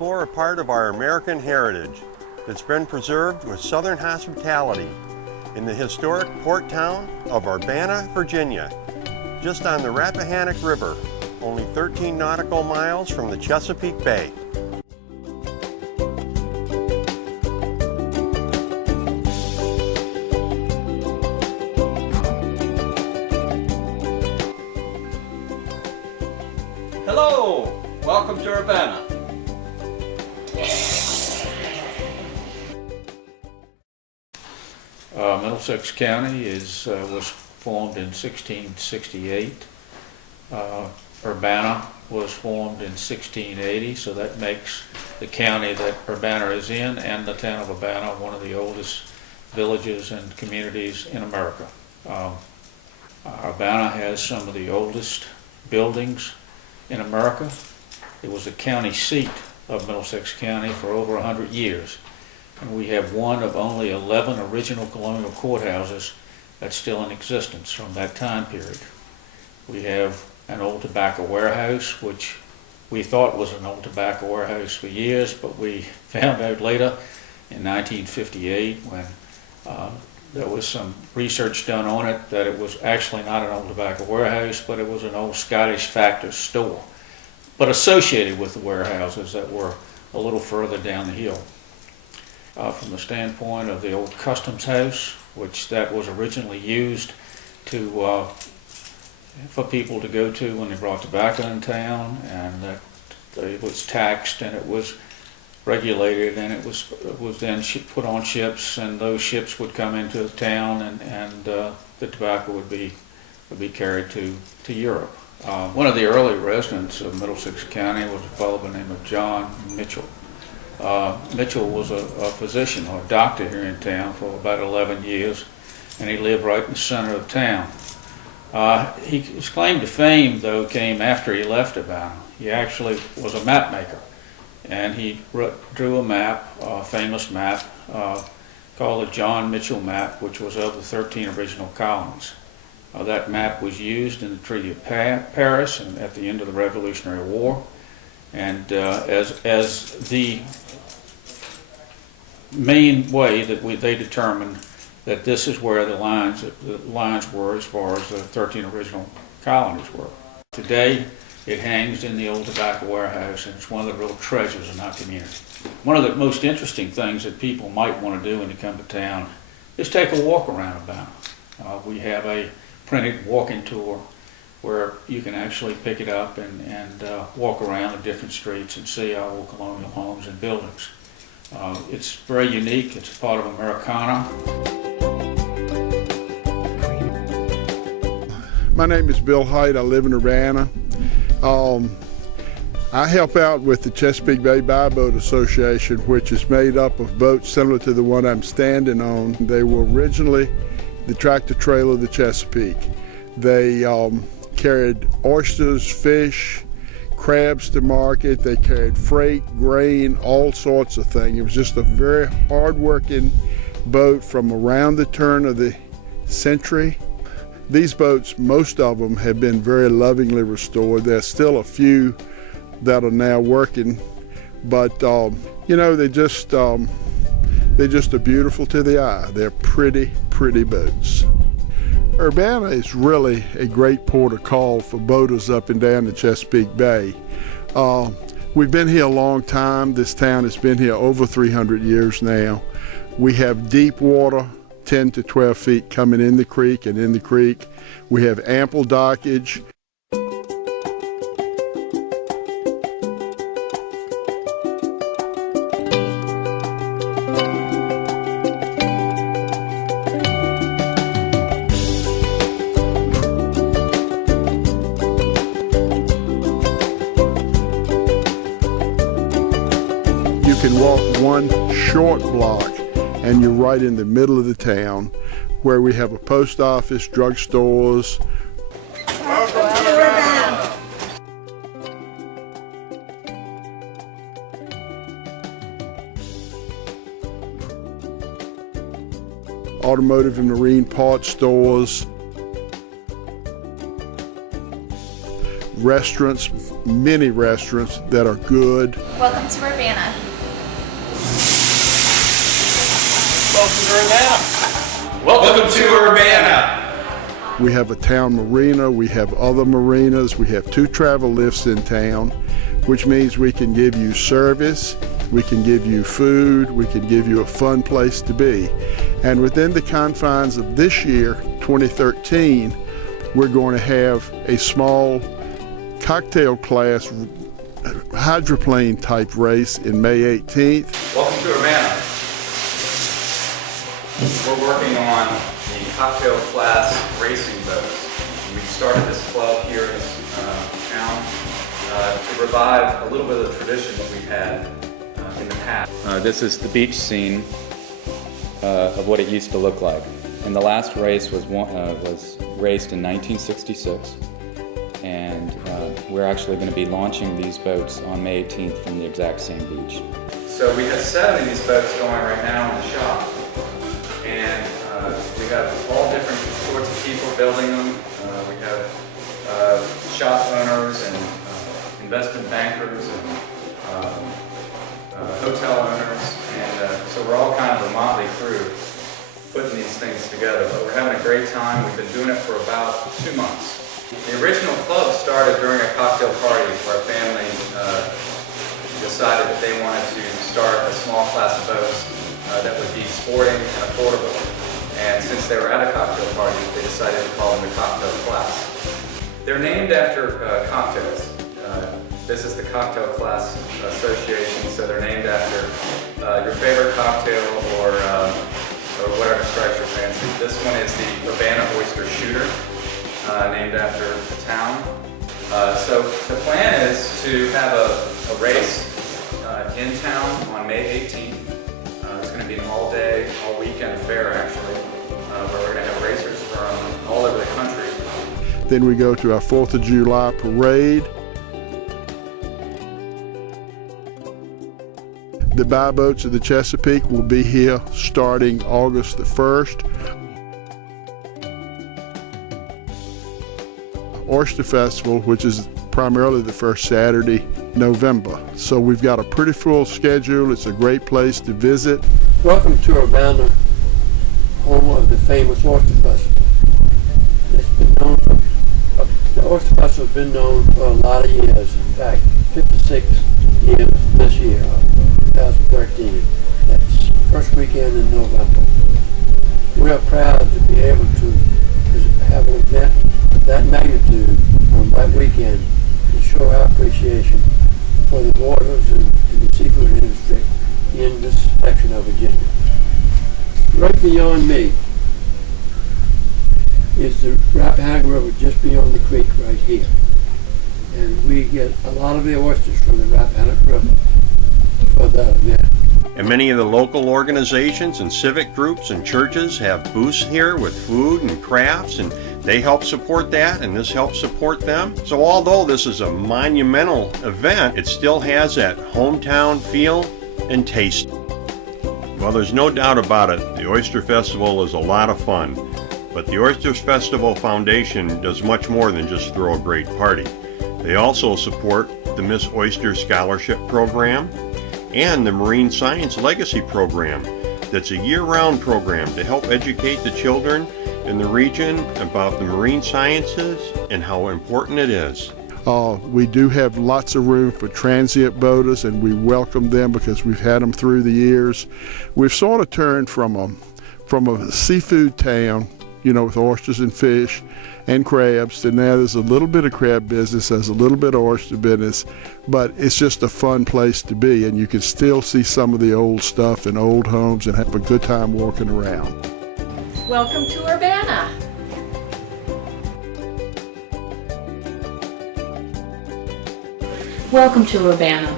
explore a part of our American heritage that's been preserved with Southern hospitality in the historic port town of Urbanna, Virginia, just on the Rappahannock River, only 13 nautical miles from the Chesapeake Bay. Hello, welcome to Urbanna. Middlesex County was formed in 1668. Urbanna was formed in 1680, so that makes the county that Urbanna is in and the town of Urbanna one of the oldest villages and communities in America. Urbanna has some of the oldest buildings in America. It was the county seat of Middlesex County for over 100 years. And we have one of only 11 original colonial courthouses that's still in existence from that time period. We have an old tobacco warehouse, which we thought was an old tobacco warehouse for years, but we found out later in 1958 when there was some research done on it that it was actually not an old tobacco warehouse, but it was an old Scottish factor's store, but associated with the warehouses that were a little further down the hill. From the standpoint of the old customs house, which that was originally used to for people to go to when they brought tobacco in town, and that it was taxed and it was regulated, and it was then put on ships, and those ships would come into the town, and the tobacco would be carried to Europe. One of the early residents of Middlesex County was a fellow by the name of John Mitchell. Mitchell was a physician or a doctor here in town for about 11 years, and he lived right in the center of town. His claim to fame, though, came after he left Urbanna. He actually was a map maker, and he drew a map, a famous map, called the John Mitchell map, which was of the 13 original colonies. That map was used in the Treaty of Paris and at the end of the Revolutionary War, and as the main way that they determined that this is where the lines were as far as the 13 original colonies were. Today, it hangs in the old tobacco warehouse, and it's one of the real treasures in our community. One of the most interesting things that people might want to do when they come to town is take a walk around Urbanna. We have a printed walking tour where you can actually pick it up and walk around the different streets and see our old colonial homes and buildings. It's very unique. It's part of Americana. My name is Bill Height. I live in Urbanna. I help out with the Chesapeake Bay Boat Association, which is made up of boats similar to the one I'm standing on. They were originally the tractor trailer of the Chesapeake. They carried oysters, fish, crabs to market. They carried freight, grain, all sorts of things. It was just a very hard-working boat from around the turn of the century. These boats, most of them have been very lovingly restored. There's still a few that are now working, but you know, they're just beautiful to the eye. They're pretty, pretty boats. Urbanna is really a great port of call for boaters up and down the Chesapeake Bay. We've been here a long time. This town has been here over 300 years now. We have deep water, 10 to 12 feet coming in the creek and in the creek. We have ample dockage. You can walk one short block and you're right in the middle of the town, where we have a post office, drugstores. Automotive and marine parts stores. restaurants, many restaurants that are good. Welcome to Urbana. Welcome to Urbana. Welcome to Urbana. We have a town marina, we have other marinas, we have 2 travel lifts in town, which means we can give you service, we can give you food, we can give you a fun place to be. And within the confines of this year, 2013, we're going to have a small cocktail class hydroplane type race in May 18th. Welcome to Urbana. We're working on the cocktail class racing boats. We started this club here in this town to revive a little bit of the tradition that we've had in the past. This is the beach scene of what it used to look like. And the last race was raced in 1966. And we're actually going to be launching these boats on May 18th from the exact same beach. So we have 7 of these boats going right now in the shop. And we have all different sorts of people building them. We have shop owners and investment bankers and hotel owners. And so we're all kind of a motley crew putting these things together. But we're having a great time. We've been doing it for about 2 months. The original club started during a cocktail party where our family decided that they wanted to start a small class of boats that would be sporting and affordable. And since they were at a cocktail party, they decided to call them the cocktail class. They're named after cocktails. This is the Cocktail Class Association, so they're named after your favorite cocktail or whatever strikes your fancy. This one is the Urbana Oyster Shooter, named after the town. So the plan is to have a race in town on May 18th. It's going to be an all-day, all-weekend affair, actually, where we're going to have racers from all over the country. Then we go to our 4th of July parade. The buy boats of the Chesapeake will be here starting August the 1st. Oyster Festival, which is primarily the first Saturday, November. So we've got a pretty full schedule. It's a great place to visit. Welcome to Urbana, home of the famous Oyster Festival. It's been known for, the Oyster Festival has been known for a lot of years. In fact, 56 years this year, 2013. That's first weekend in November. We are proud to be able to have an event of that magnitude on that weekend to show our appreciation for the waters and the seafood industry in this section of Virginia. Right beyond me is the Rappahannock River, just beyond the creek right here. And we get a lot of the oysters from the Rappahannock River for that event. And many of the local organizations and civic groups and churches have booths here with food and crafts, and they help support that, and this helps support them. So although this is a monumental event, it still has that hometown feel and taste. Well, there's no doubt about it, the Oyster Festival is a lot of fun. But the Oyster Festival Foundation does much more than just throw a great party. They also support the Miss Oyster Scholarship Program and the Marine Science Legacy Program. That's a year-round program to help educate the children in the region about the marine sciences and how important it is. We do have lots of room for transient boaters, and we welcome them because we've had them through the years. We've sort of turned from a seafood town, you know, with oysters and fish and crabs, to now there's a little bit of crab business, there's a little bit of oyster business, but it's just a fun place to be, and you can still see some of the old stuff and old homes and have a good time walking around. Welcome to Urbana. Welcome to Urbana.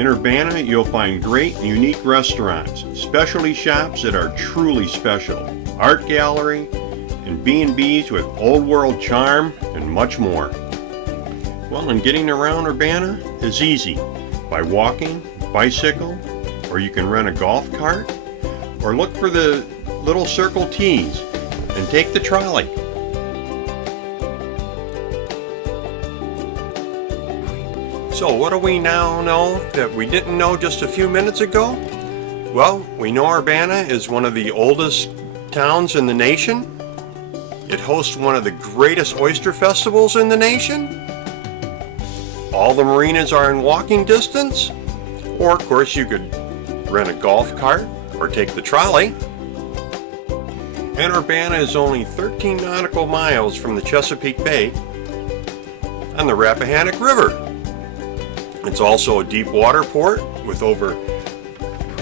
In Urbana, you'll find great and unique restaurants, specialty shops that are truly special, art gallery, and B&Bs with old world charm, and much more. Well, and getting around Urbana is easy by walking, bicycle, or you can rent a golf cart, or look for the little circle T's and take the trolley. So what do we now know that we didn't know just a few minutes ago? Well, we know Urbana is one of the oldest towns in the nation. It hosts one of the greatest oyster festivals in the nation. All the marinas are in walking distance. Or of course you could rent a golf cart or take the trolley. And Urbana is only 13 nautical miles from the Chesapeake Bay on the Rappahannock River. It's also a deep water port with over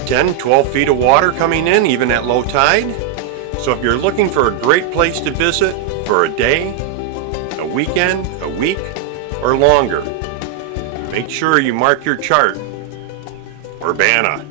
10-12 feet of water coming in even at low tide. So if you're looking for a great place to visit for a day, a weekend, a week, or longer, make sure you mark your chart. Urbana.